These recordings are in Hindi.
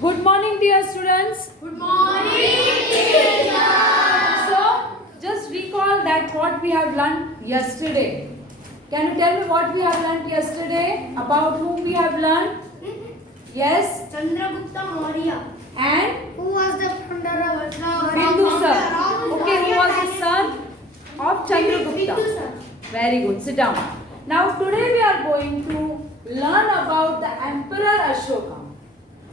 Good morning, dear students. Good morning, teacher. So, just recall that what we have learned yesterday. Can you tell me what we have learned yesterday? About whom we have learned? Yes. Chandragupta Maurya. And Who was the founder of Bindusar. Okay, who was the son of Chandragupta? Bindusar. Very good. Sit down. Now, today we are going to learn about the Emperor Ashoka,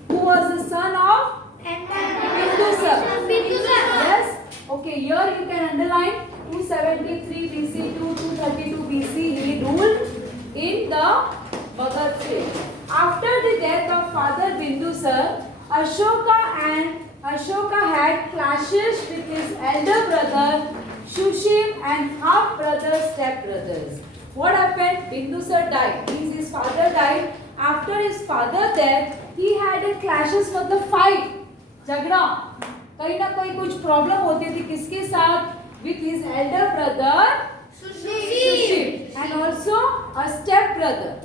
who was the son of Bindusar. Yes. Okay, here you can underline 273 BC to 232 BC he ruled in the Magad state. After the death of father Bindusar, Ashoka had clashes with his elder brother Shushim and half brothers, step brothers. What happened? Bindusar died. Means his father died. After his father death, he had a clashes with the fight. झगड़ा कहीं ना कहीं कुछ प्रॉब्लम होती थी किसके साथ? With his elder brother Shushim and also a step brother.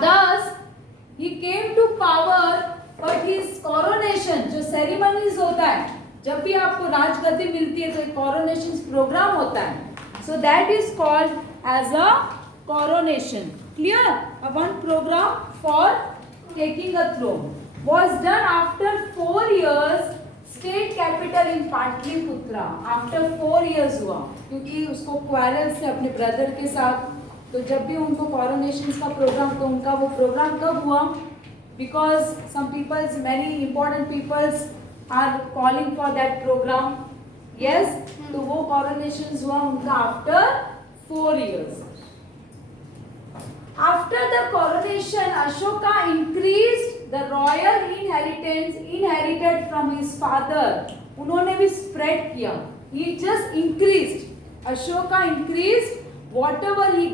Thus he came to power, but his coronation जो ceremonies होता है, जब भी आपको राजगद्दी मिलती है तो एक coronation प्रोग्राम होता है. So that is called as a coronation. Clear? A one program for taking a throne was done after 4 years. State capital in Pataliputra. After 4 years हुआ, क्योंकि उसको quarrel से अपने brother के साथ, तो जब भी उनको coronation का प्रोग्राम, तो उनका वो प्रोग्राम कब हुआ? Because some peoples, many important peoples are calling for that program. Yes, तो वो coronations हुआ उनका after 4 years. After the coronation, Ashoka increased the royal inheritance inherited from his father. उन्होंने भी spread किया. He just increased. Ashoka increased whatever he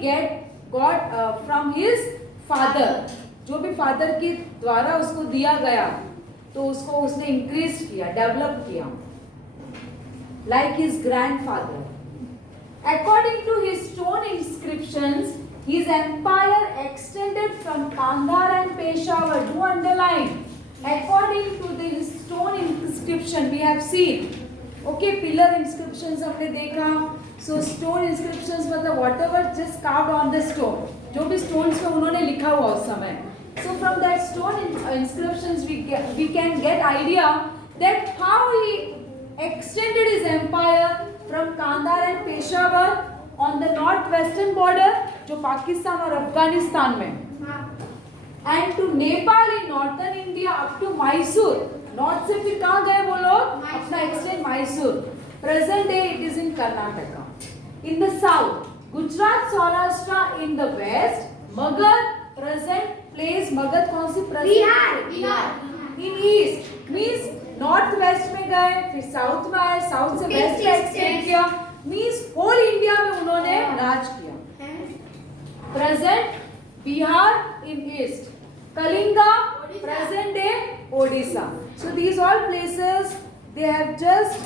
got from his father. जो भी father के द्वारा उसको दिया गया, तो उसको उसने increase किया, develop किया. Like his grandfather. According to his stone inscriptions, his empire extended from Kandhar and Peshawar. Do underline. According to the stone inscription we have seen. Okay, pillar inscriptions हमने देखा. So stone inscriptions मतलब whatever just carved on the stone. जो भी stones पे उन्होंने लिखा हुआ उस समय. So from that stone inscriptions we can get idea that how he extended his empire from Kandhar and Peshawar on the northwestern border, जो पाकिस्तान और अफगानिस्तान में, and to Nepal in northern India up to Mysore. North से फिर कहाँ गए वो लोग? अपना extend Mysore. Present day it is in Karnataka. In the south, Gujarat, Saurashtra in the west, Magad present place. Magad कौन सी present? Bihar. In east means north west में गए, फिर south में आए, south से west में extend किया. Means whole India में उन्होंने राज किया. Present Bihar in east, Kalinga present day Odisha. So these all places they have just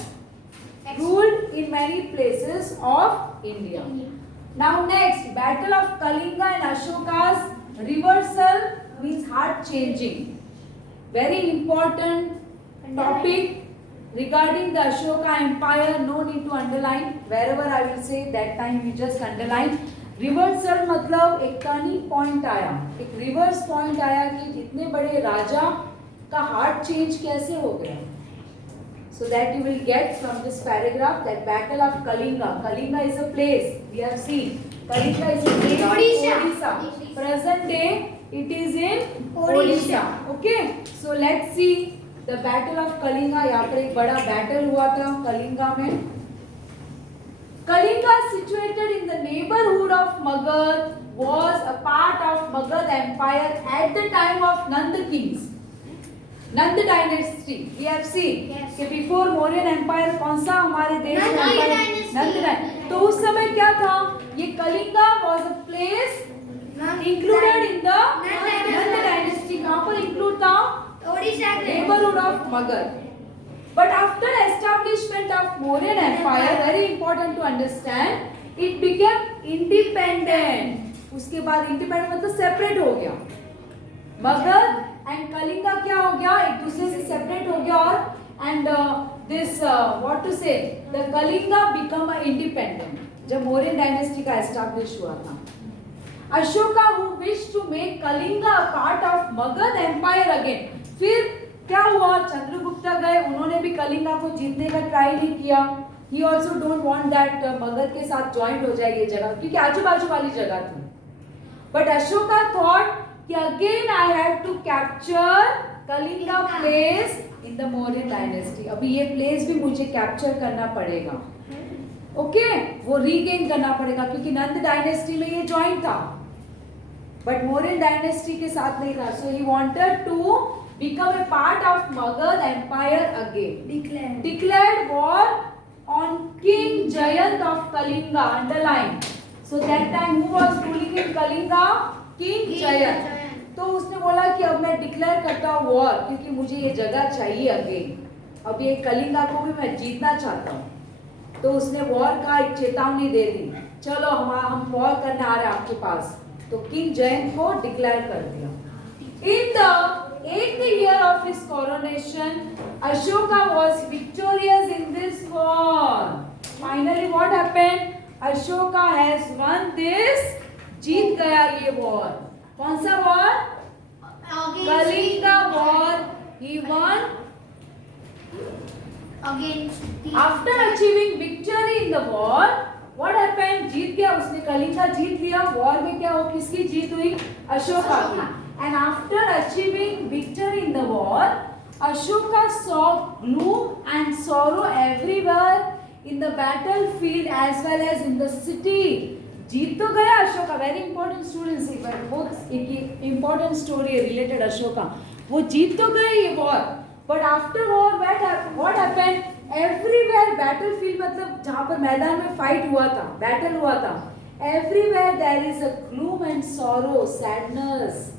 ruled in many places of India. Now next, Battle of Kalinga and Ashoka's reversal means heart changing. Very important topic regarding the Ashoka empire. No need to underline. Wherever I will say that time we just underline. Reversal मतलब एक टर्निंग पॉइंट आया, एक रिवर्स पॉइंट आया कि इतने बड़े राजा का हार्ट चेंज कैसे हो गया. So that you will get from this paragraph that Battle of Kalinga. Kalinga is a place we have seen. Kalinga is a place in Odisha. Present day it is in Odisha. Okay. So let's see the Battle of Kalinga. यहाँ पर एक बड़ा battle हुआ था कलिंगा में. Kalinga, situated in the neighborhood of Magad, was a part of Magad Empire at the time of Nanda kings. Nanda dynasty. We have seen कि before Mauryan Empire कौन सा हमारे देश में Nanda dynasty. तो उस समय क्या था? ये Kalinga was a place included in the Nanda dynasty. कहाँ पर include था? Neighborhood of Magad. But after establishment of Mauryan Empire, very important to understand, it became independent. उसके बाद independent मतलब separate हो गया. Magad एंड कलिंगा क्या हो गया? and this what to say, the Kalinga become a independent. जब मौर्य डायनेस्टी का एस्टैब्लिश हुआ था, Ashoka who wished to make Kalinga a part of Magad Empire again. फिर क्या हुआ, चंद्रगुप्ता गए, उन्होंने भी कलिंगा को जीतने का ट्राई नहीं किया. He also don't want that Magadh के साथ ज्वाइंट हो जाए ये जगह, क्योंकि आजू बाजू वाली जगह थी. But Ashoka thought कि again I have to capture Kalinga place in the Mauryan dynasty. अभी ये प्लेस भी मुझे कैप्चर करना पड़ेगा. ओके, वो रीगेन करना पड़ेगा, क्योंकि नंद डायनेस्टी में ये ज्वाइंट था, बट मौर्यन डायनेस्टी के साथ नहीं था. So he wanted to become a part of Magadha empire again. Declared war on king Jayant of Kalinga. Underline. So that time who was ruling in Kalinga? King Jayant. तो उसने बोला कि अब मैं डिक्लेयर करता हूँ वॉर, क्योंकि मुझे ये जगह चाहिए अगेन. अब ये कलिंगा को भी मैं जीतना चाहता हूँ. तो उसने वॉर का एक चेतावनी दे दी, चलो हम वॉर करने आ रहे हैं आपके पास. तो किंग जयंत को डिक्लेयर कर दिया. In the 8th year of his coronation, Ashoka was victorious in this war. Finally what happened? Ashoka has won this. जीत गया ये वॉर. कौन सा war? Kalinga war. He won. After achieving victory in the war, what happened? जीत गया उसने, कलिंगा जीत लिया. वॉर में क्या हो, किसकी जीत हुई? अशोका की. And after achieving victory in the war, Ashoka saw gloom and sorrow everywhere in the battlefield as well as in the city. जीत तो गया अशोका. वेरी इंपॉर्टेंट स्टूडेंट्स, बहुत एक इंपॉर्टेंट स्टोरी रिलेटेड अशोका. वो जीत तो गए ये war, but after war what happened? Everywhere battlefield, मतलब जहाँ पर मैदान में फाइट हुआ था, बैटल हुआ था, everywhere there is a gloom and sorrow, sadness.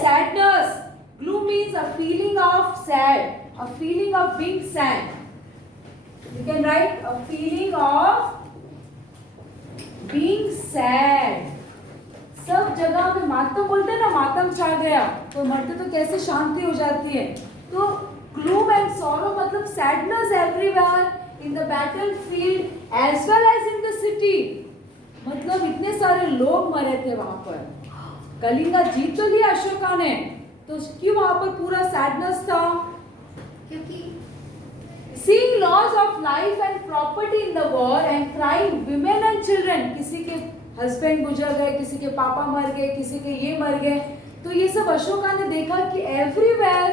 Sadness. Gloom means a feeling of sad, a feeling of being sad. You can write a feeling of being sad. सब जगह पे मातम बोलते हैं ना, मातम छा गया. तो मरते तो कैसे शांति हो जाती है. तो gloom and sorrow मतलब sadness everywhere in the battlefield as well as in the city. मतलब इतने सारे लोग मरे थे वहां पर. कलिंगा जीत तो लिया अशोका ने, तो क्यों वहां पर पूरा सैडनेस था? क्योंकि seeing loss of life and property in the war and crying women and children, किसी के हस्बैंड गुजर गए, किसी के पापा मर गए, किसी के ये मर गए. तो ये सब अशोका ने देखा कि एवरीवेयर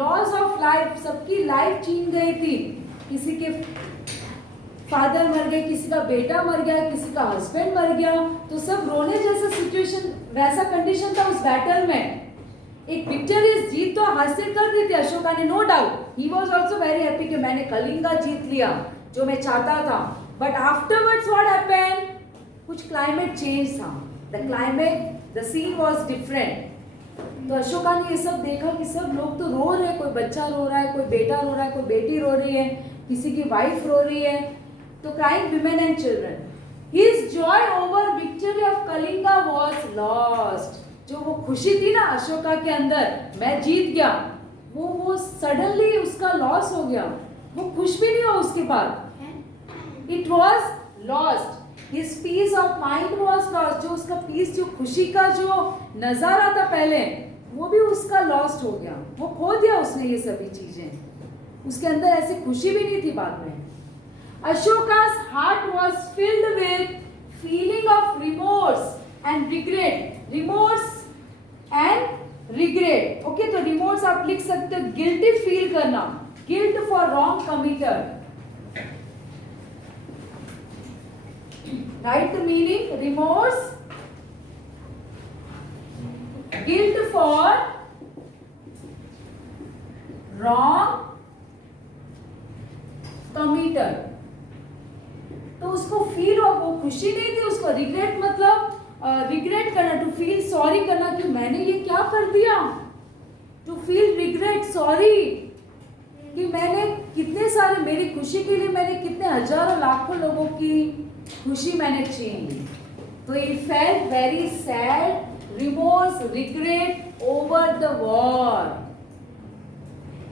लॉस ऑफ लाइफ, सबकी लाइफ छीन गई थी. किसी के फादर मर गए, किसी का बेटा मर गया, किसी का हस्बैंड मर गया. तो सब रोने जैसा सिचुएशन, वैसा कंडीशन था उस बैटल में. एक विक्टोरियस जीत तो हासिल कर दी थी अशोका ने, no doubt. He was also very happy कि मैंने कलिंगा जीत लिया जो मैं चाहता था. But afterwards what happened? कुछ क्लाइमेट चेंज था. The climate, the scene was different. तो अशोका ने ये सब देखा कि सब लोग तो रो रहे हैं. कोई बच्चा रो रहा है, कोई बेटा रो रहा है, कोई बेटी रो रही है, किसी की वाइफ रो रही है. तो crying women and children. His joy over victory of Kalinga was lost. जो वो खुशी थी ना अशोका के अंदर, मैं जीत गया, वो सडनली उसका लॉस हो गया. वो खुश भी नहीं हुआ उसके बाद. It was lost. His peace of mind was lost. जो उसका पीस, जो खुशी का जो नजारा था पहले, वो भी उसका लॉस्ट हो गया. वो खो दिया उसने ये सभी चीजें. उसके अंदर ऐसी खुशी भी नहीं थी बाद में. Ashoka's heart was filled with feeling of remorse and regret. Remorse and regret. Okay, तो remorse आप लिख सकते हो guilty feel करना, guilt for wrong committed. Write the meaning. Remorse, guilt for wrong committed. तो उसको फील हुआ, वो खुशी नहीं थी उसको. रिग्रेट मतलब रिग्रेट करना, टू फील सॉरी करना कि मैंने ये क्या कर दिया. टू फील रिग्रेट, सॉरी कि मैंने कितने सारे, मेरी खुशी के लिए मैंने कितने हजारों लाखों लोगों की खुशी मैंने छीन ली. तो he felt very sad, remorse, regret over the war.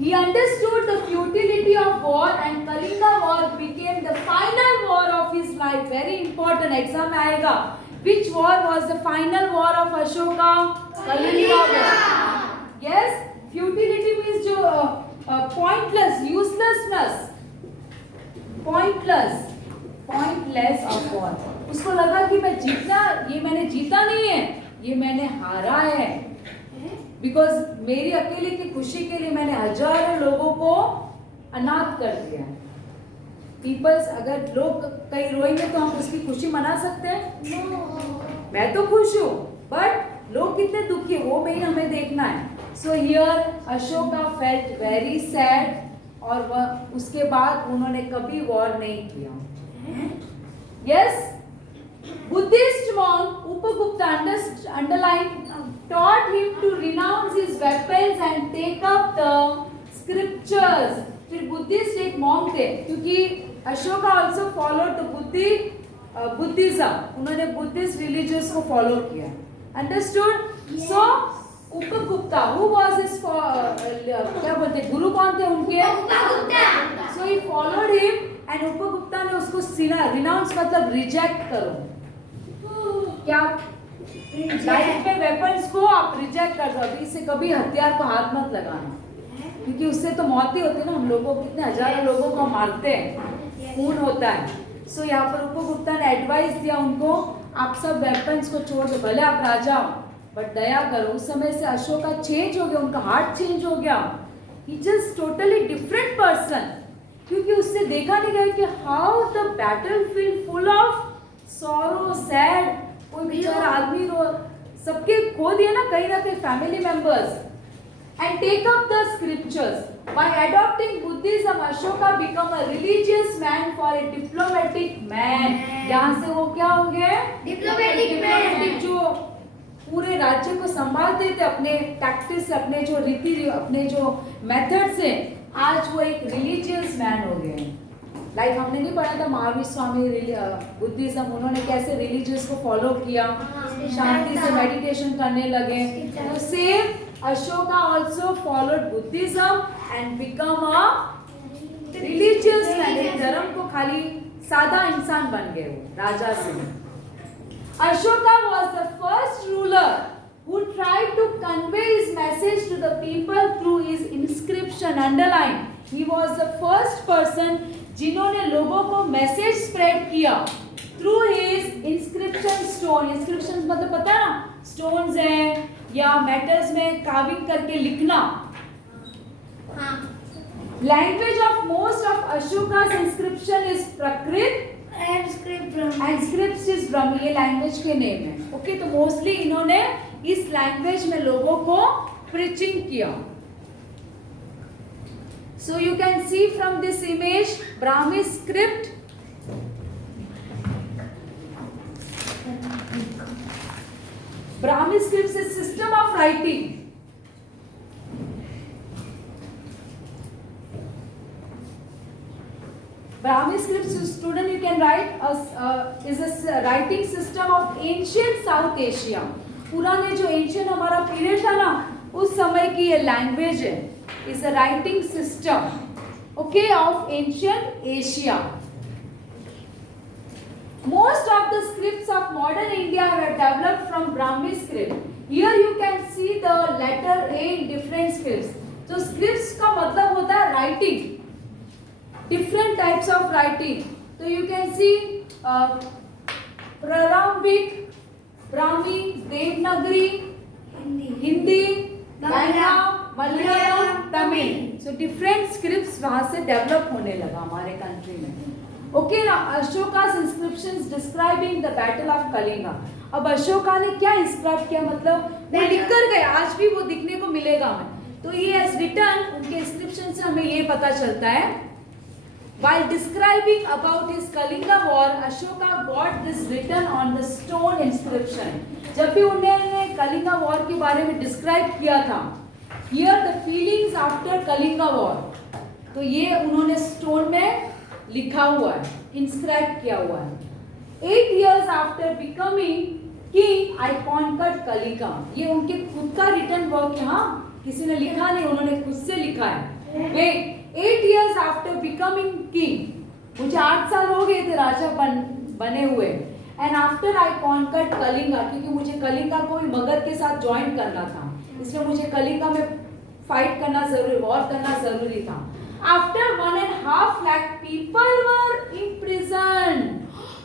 He understood the futility of war and Kalinga war became the final war of his life. Very important, exam में आएगा. Which war was the final war of Ashoka? Kalinga war. Yes, futility means जो pointless, uselessness, pointless of war. उसको लगा कि मैं जीतना, ये मैंने जीता नहीं है, ये मैंने हारा है. बिकॉज मेरी अकेले की खुशी के लिए मैंने हजारों लोगों को अनाथ कर दिया है. पीपल्स, अगर लोग कहीं रोएंगे तो हम उसकी खुशी मना सकते हैं? मैं तो खुश हूँ, बट लोग कितने दुखी है वो मेन हमें देखना है. So here Ashoka felt very sad, और वह उसके बाद उन्होंने कभी वॉर नहीं किया. Yes, Buddhist monk Upagupta taught him to renounce his weapons and take up the scriptures. फिर बुद्धिस्ट एक मॉन्क थे, क्योंकि Ashoka also followed the Buddhism. उन्होंने बुद्धिस्ट रिलीजियस को फॉलो किया. Understood? Yes. So Upagupta, who was his क्या बोलते गुरु कौन थे उनके? Upagupta. So he followed him and Upagupta ने उसको renounce मतलब रिजेक्ट करो. क्या लाइफ में वेपन्स को आप रिजेक्ट कर दो. अभी इससे कभी हथियार को हाथ मत लगाना, क्योंकि उससे तो मौत ही होती है ना. हम लोगों को कितने हजारों लोगों को मारते हैं, खून होता है. सो यहाँ पर उपगुप्ता ने एडवाइस दिया उनको, आप सब वेपन्स को छोड़ दो, भले आप राजा हो बट दया करो. उस समय से अशोका चेंज हो गया, उनका हार्ट चेंज हो गया. ही जस्ट टोटली डिफरेंट पर्सन, क्योंकि उससे देखा नहीं गया कि how the battle field full of sorrow, sad. कोई बेचारा आदमी रो, सबके खो दिए ना कहीं ना कहीं family members. And take up the scriptures. By adopting Buddhism Ashoka become a religious man for a diplomatic man. यहाँ से वो क्या हो गए? डिप्लोमेटिक जो पूरे राज्य को संभालते थे अपने टैक्टिस से, अपने जो रीति, अपने जो मेथड से, आज वो एक रिलीजियस मैन हो गए. लाइक हमने नहीं पढ़ा था महावीर स्वामी बुद्धिज्म, उन्होंने कैसे रिलीजियस को फॉलो किया, शांति से मेडिटेशन करने लगे. तो same Ashoka also followed Buddhism and become a religious man. धर्म को खाली सादा इंसान बन गए वो, राजा से. Ashoka was the first ruler who tried to convey his message to the people through his inscription. Underline, he was the first person जिन्होंने लोगों को मैसेज स्प्रेड किया through his inscription stone. Inscription मतलब पता है ना, स्टोन्स हैं या मेटल्स में कार्विंग करके लिखना. Language of most of Ashoka's inscription is Prakrit And script is Brahmi. ये लैंग्वेज के नेम है. ओके, तो मोस्टली इन्होंने इस लैंग्वेज में लोगों को प्रीचिंग किया. So you can see from this image Brahmi script. Brahmi script is a system of writing. Brahmi scripts, student, you can write is a writing system of ancient South Asia. पुराने जो ancient हमारा पीरियड था ना, उस समय की ये लैंग्वेज है. Is a writing system, okay, of ancient Asia. Most of the scripts of modern India were developed from Brahmi script. Here you can see the letter A in different scripts. So scripts का मतलब होता है writing, different types of writing. So you can see Prarambik, Brahmi, Devanagari, Hindi, Kannada, Malayalam, Tamil. So different scripts वहां से डेवलप होने लगा हमारे कंट्री में. ओके ना. अशोका's inscriptions describing the battle of Kalinga. अब अशोका ने क्या इंस्क्राइब किया, मतलब वो लिख कर गए, आज भी वो दिखने को मिलेगा हमें. तो ये एज रिटन, उनके इंस्क्रिप्शन से हमें ये पता चलता है. While describing about his Kalinga war, Ashoka got this written on the stone inscription. जब भी उन्होंने कलिंगा वॉर के बारे में डिस्क्राइब किया था, Here the feelings after Kalinga war, तो ये उन्होंने स्टोन में लिखा हुआ है, इंस्क्राइब किया हुआ है. 8 years after becoming king, I conquered Kalinga. ये उनके खुद का रिटन वर्क है. हाँ, किसी ने लिखा नहीं, उन्होंने खुद से लिखा है. Wait, 8 years after becoming king, मुझे 8 साल हो गए थे राजा बने हुए, and after I conquered Kalinga, क्योंकि मुझे कलिंगा को ही मगध के साथ ज्वाइन करना था, इसलिए मुझे कलिंगा में फाइट करना जरूरी, वॉर करना जरूरी था. After 1.5 lakh people were imprison.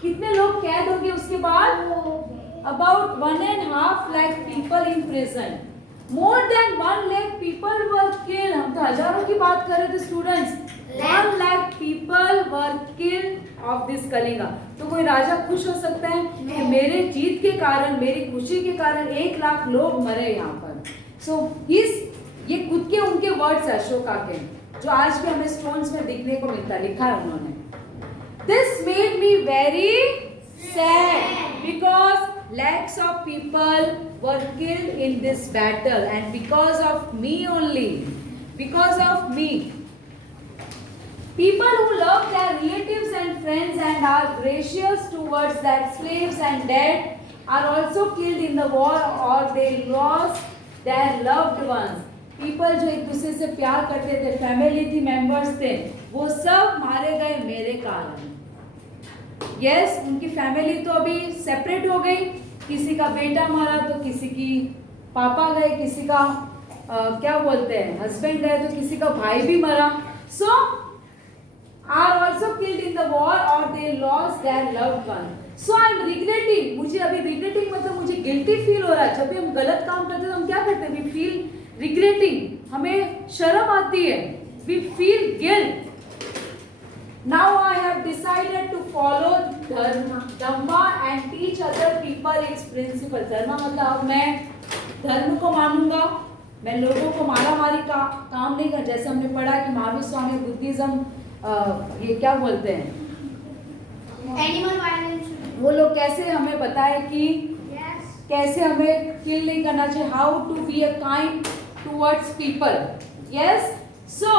कितने लोग कैद हो गए उसके बाद? About 1.5 lakh people in prison. More than 1 lakh people were killed. हम तो हजारों की बात कर रहे थे students. 1 lakh people were killed of this Kalinga. तो कोई राजा खुश हो सकता है कि मेरे जीत के कारण, मेरी खुशी के कारण 1 लाख लोग मरे यहाँ पर. So ये खुद के उनके वर्ड्स है अशोका के, जो आज भी हमें स्टोन्स में दिखने को मिलता है, लिखा है उन्होंने. This made me very sad because lakhs of people were killed in this battle, and because of me only, because of me. People who love their relatives and friends and are gracious towards their slaves and dead are also killed in the war, or they lost their loved ones. People जो एक दूसरे से प्यार करते थे, फैमिली थी, मेंबर्स थे, वो सब मारे गए मेरे कारण. यस, उनकी फैमिली तो अभी सेपरेट हो गई, किसी का बेटा मरा तो किसी की पापा गए, किसी का क्या बोलते हैं हस्बैंड गए, तो किसी का भाई भी मरा. So are also killed in the war, और they lost their loved one. So I am regretting. मुझे अभी रिग्रेटिंग मतलब मुझे गिल्टी फील हो रहा है. जब भी हम गलत काम करते हैं तो हम क्या करते हैं? We feel regretting. हमें शर्म आती है. We feel guilt. Now I have decided to follow Dhamma and teach other people its principle. धर्म मतलब अब मैं धर्म को मानूंगा, मैं लोगों को मारामारी का काम नहीं कर. जैसे हमने पढ़ा कि महावीर स्वामी बुद्धिज्म ये क्या बोलते हैं, एनिमल वायलेंस. वो लोग कैसे हमें बताए कि कैसे हमें किल नहीं करना चाहिए, how to be a kind towards people. Yes, so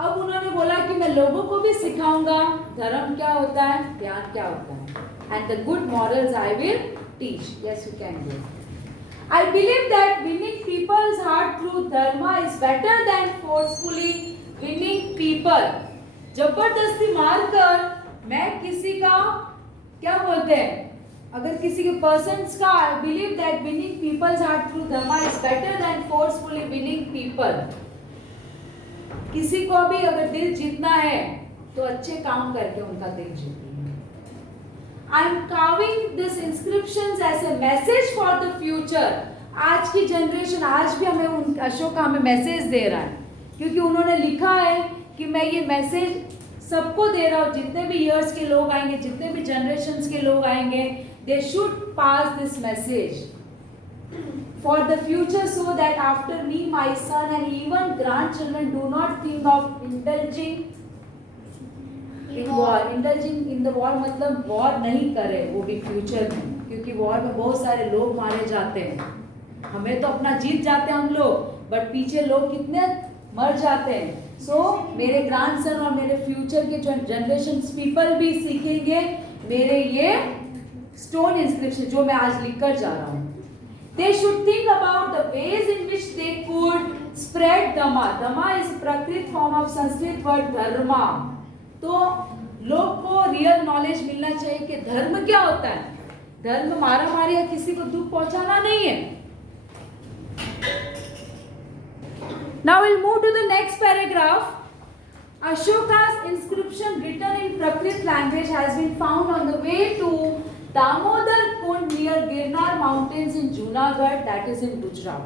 अब उन्होंने बोला कि मैं लोगों को भी सिखाऊंगा धर्म क्या होता है, ज्ञान क्या होता है, and the good morals I will teach. Yes, you can do. I believe that winning people's heart through dharma is better than forcefully winning people. जबरदस्ती मारकर मैं किसी का क्या बोलते हैं, अगर किसी के पर्सन्स का, I believe that winning people's heart through dharma is better than forcefully winning people. किसी को भी अगर दिल जीतना है तो अच्छे काम करके उनका दिल जीतिए. I am carving this inscriptions as a message for the future. आज की जनरेशन, आज भी हमें अशोका हमें मैसेज दे रहा है, क्योंकि उन्होंने लिखा है कि मैं ये मैसेज सबको दे रहा हूँ. जितने भी ईयर्स के लोग आएंगे, जितने भी जनरेशन्स के लोग आएंगे, they should pass this message for the future, so that after me my son and even grandchildren do not think of indulging in war. Indulging in the war मतलब वॉर नहीं करे वो भी फ्यूचर में, क्योंकि वॉर में बहुत सारे लोग मारे जाते हैं. हमें तो अपना जीत जाते हैं हम लोग, बट पीछे लोग कितने मर जाते हैं. सो मेरे ग्रैंडसन और मेरे फ्यूचर के जो जनरेशन पीपल भी सीखेंगे मेरे ये स्टोन इंस्क्रिप्शन जो मैं आज लिख कर जा रहा हूँ. They should think about the ways in which they could spread Dhamma. Dhamma is Prakrit form of Sanskrit word dharma. तो लोग को रियल नॉलेज मिलना चाहिए कि धर्म क्या होता है. धर्म मारामारी या किसी को दुख पहुंचाना नहीं है. Now we'll move to the next paragraph. Ashoka's inscription written in Prakrit language has been found on the way to Damodar Kund near Girnar mountains in Junagadh, that is in Gujarat.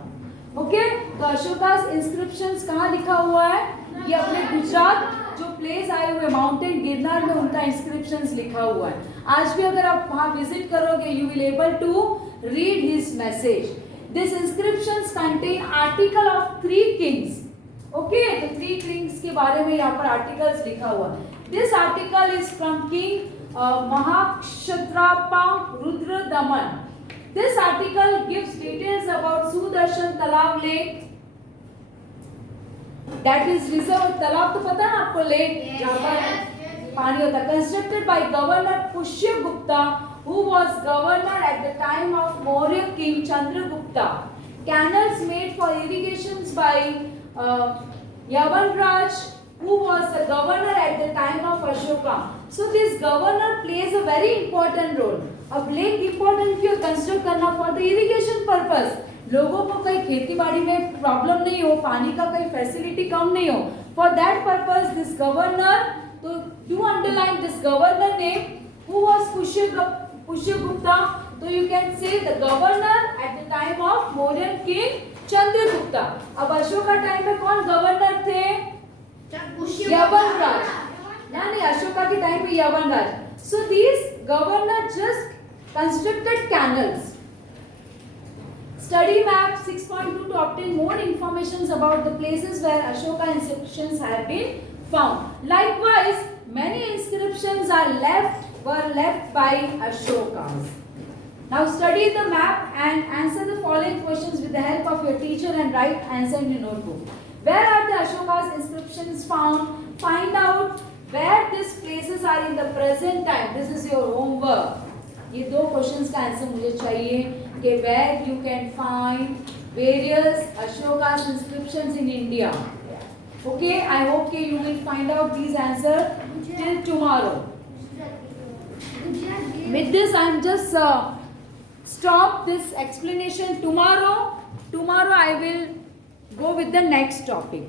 Okay, तो अशोका's inscriptions कहाँ लिखा हुआ है? ये अपने गुजरात जो प्लेस आए हुए माउंटेन गिरनार में उनका inscriptions लिखा हुआ है. आज भी अगर आप वहाँ विजिट करोगे, you will able to read his message. These inscriptions contain article of 3 kings. Okay, तो 3 kings के बारे में यहाँ पर articles लिखा हुआ है. This article is from King Mahakshatrapa Rudra Daman. This article gives details about Sudarshan Talab Lake. That is reserved. तालाब तो पता है आपको, लेक जहाँ पर पानी होता है. Constructed by Governor Pushyagupta, who was governor at the time of Maurya King Chandragupta. Canals made for irrigations by Yavanraj, who was the governor at the time of Ashoka. So this governor plays a very important role. अब लेक इम्पोर्टेंट क्यों कंस्ट्रक्ट करना फॉर द इरिगेशन पर्पस, लोगों को कहीं खेती बाड़ी में प्रॉब्लम नहीं हो, पानी का कोई फैसिलिटी कम नहीं हो, for that purpose this governor, तो do underline this governor name who was Pushyagupta, तो you can say the governor at the time of Mauryan king Chandragupta. अब अशोका टाइम में कौन गवर्नर थे? यवनराज, नहीं अशोका के टाइम पे यवनराज। So these governor just constructed canals. Study map 6.2 to obtain more information about the places where Ashoka inscriptions have been found. Likewise, many inscriptions were left by Ashokas. Now study the map and answer the following questions with the help of your teacher and write answer in your notebook. Where are the Ashoka's inscriptions found? Find out where these places are in the present time. This is your homework. ये दो क्वेश्चंस का आंसर मुझे चाहिए कि where you can find various Ashoka's inscriptions in India. Okay, I hope that you will find out these answers till tomorrow. With this, I am just stop this explanation. Tomorrow I will go with the next topic.